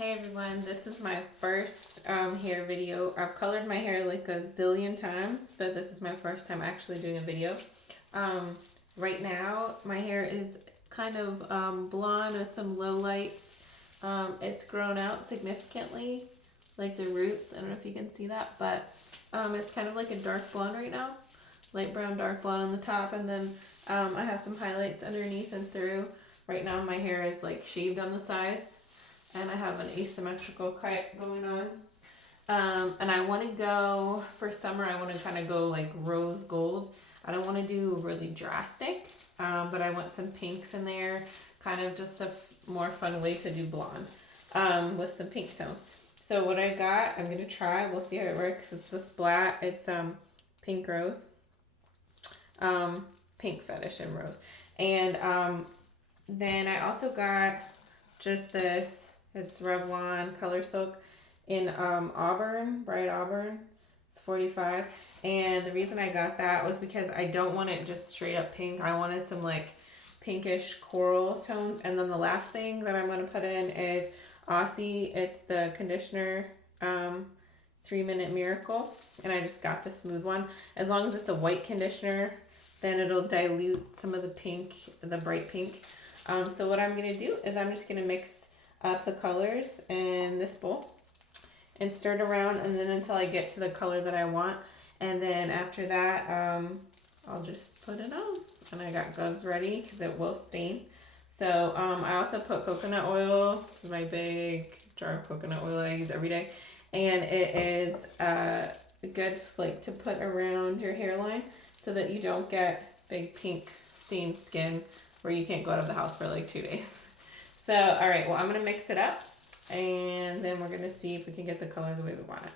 Hey everyone, this is my first hair video. I've colored my hair like a zillion times, but this is my first time actually doing a video. Um, right now, my hair is kind of blonde with some low lights. It's grown out significantly, like the roots. I don't know if you can see that, but it's kind of like a dark blonde right now. Light brown, dark blonde on the top, and then I have some highlights underneath and through. Right now my hair is like shaved on the sides and I have an asymmetrical cut going on. And I want to go for summer. I want to kind of go like rose gold. I don't want to do really drastic, but I want some pinks in there. Kind of just a more fun way to do blonde with some pink tones. So what I got, I'm gonna try. We'll see how it works. It's the Splat. It's pink rose, pink fetish and rose, and then I also got just this. It's Revlon Color Silk in Auburn, bright Auburn. It's 45. And the reason I got that was because I don't want it just straight up pink. I wanted some like pinkish coral tones. And then the last thing that I'm going to put in is Aussie. It's the conditioner 3-Minute Miracle. And I just got the smooth one. As long as it's a white conditioner, then it'll dilute some of the pink, the bright pink. So what I'm going to do is I'm just going to mix up the colors in this bowl and stir it around, and then until I get to the color that I want, and then after that I'll just put it on. And I got gloves ready because it will stain. So I also put coconut oil. This is my big jar of coconut oil I use every day, and it is good like to put around your hairline so that you don't get big pink stained skin where you can't go out of the house for like 2 days. So, all right, well, I'm going to mix it up, and then we're going to see if we can get the color the way we want it.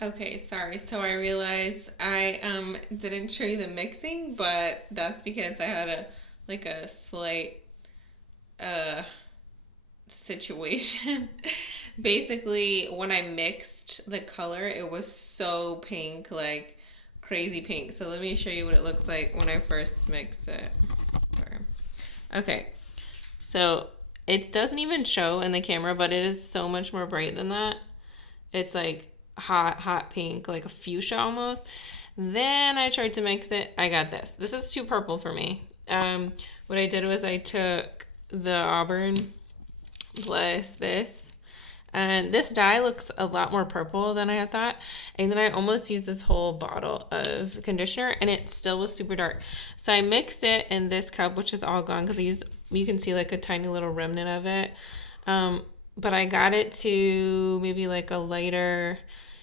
Okay, sorry. So I realized I didn't show you the mixing, but that's because I had a slight uh situation. Basically, when I mixed the color, it was so pink, like crazy pink. So let me show you what it looks like when I first mix it. Okay, so it doesn't even show in the camera, but it is so much more bright than that. It's like hot, hot pink, like a fuchsia almost. Then I tried to mix it. I got this. This is too purple for me. What I did was I took the Auburn plus this. And this dye looks a lot more purple than I had thought. And then I almost used this whole bottle of conditioner and it still was super dark. So I mixed it in this cup, which is all gone because I used, you can see like a tiny little remnant of it. But I got it to maybe like a lighter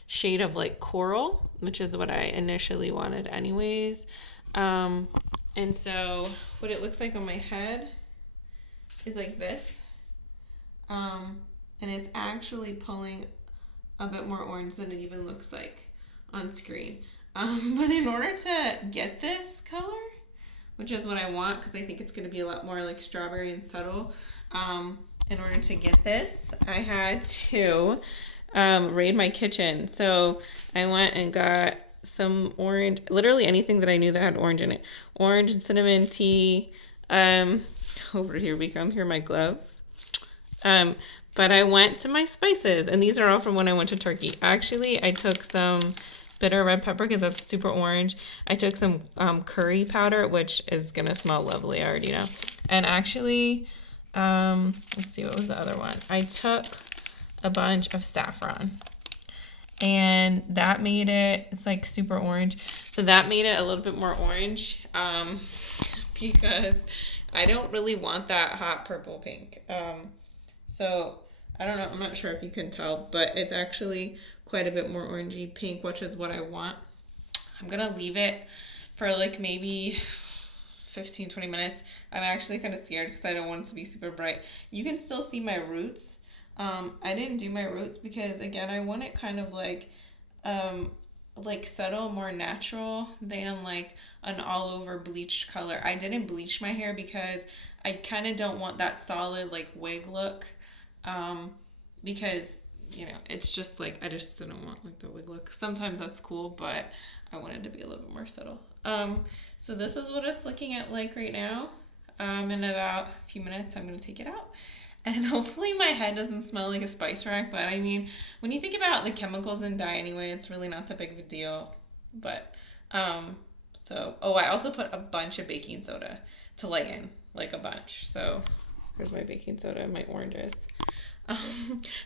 shade of like coral, which is what I initially wanted anyways. And so what it looks like on my head is like this. And it's actually pulling a bit more orange than it even looks like on screen. But in order to get this color, which is what I want because I think it's going to be a lot more like strawberry and subtle, in order to get this, I had to raid my kitchen. So I went and got some orange, literally anything that I knew that had orange in it. Orange and cinnamon tea. Over here we come. Here are my gloves. But I went to my spices, and these are all from when I went to Turkey. Actually, I took some bitter red pepper because that's super orange. I took some curry powder, which is gonna smell lovely, I already know. And actually, let's see, what was the other one? I took a bunch of saffron, and that made it, it's like super orange. So that made it a little bit more orange because I don't really want that hot purple pink. So I don't know, I'm not sure if you can tell, but it's actually quite a bit more orangey pink, which is what I want. I'm gonna leave it for like maybe 15-20 minutes. I'm actually kind of scared because I don't want it to be super bright. You can still see my roots. I didn't do my roots because again, I want it kind of like subtle, more natural than like an all over bleached color. I didn't bleach my hair because I kind of don't want that solid like wig look, because you know, it's just like, I just didn't want like the wig look. Sometimes that's cool, but I wanted to be a little bit more subtle. So this is what it's looking at like right now. In about a few minutes, I'm going to take it out. And hopefully my head doesn't smell like a spice rack. But I mean, when you think about the chemicals in dye anyway, it's really not that big of a deal. But, I also put a bunch of baking soda to lay in, like a bunch. So here's my baking soda and my oranges.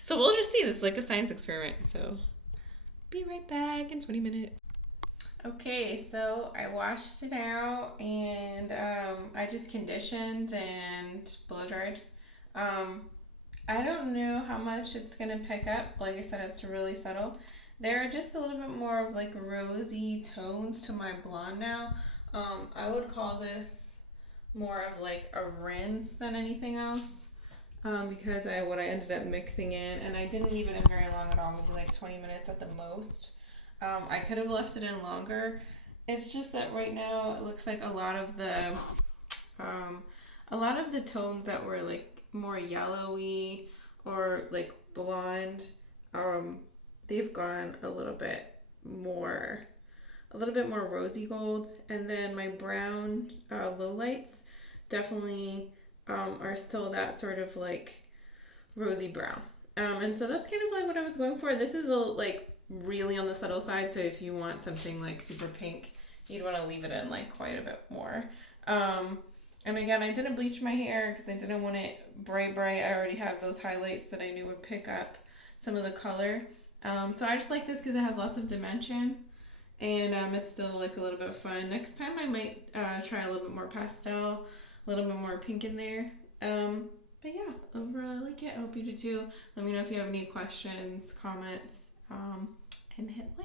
So we'll just see. This is like a science experiment. So be right back in 20 minutes. Okay, so I washed it out and I just conditioned and blow dried. I don't know how much it's gonna pick up. Like I said, it's really subtle. There are just a little bit more of like rosy tones to my blonde now. I would call this more of like a rinse than anything else. Because what I ended up mixing in, and I didn't leave it in very long at all, maybe like 20 minutes at the most. I could have left it in longer. It's just that right now it looks like a lot of the tones that were like more yellowy or like blonde, they've gone a little bit more rosy gold, and then my brown lowlights definitely are still that sort of like rosy brown. And so that's kind of like what I was going for. This is like really on the subtle side, so if you want something like super pink, you'd want to leave it in like quite a bit more. And again, I didn't bleach my hair because I didn't want it bright. I already have those highlights that I knew would pick up some of the color. So I just like this because it has lots of dimension, and it's still like a little bit fun. Next time I might try a little bit more pastel, a little bit more pink in there. But yeah, overall I like it. I hope you do too. Let me know if you have any questions, comments, and hit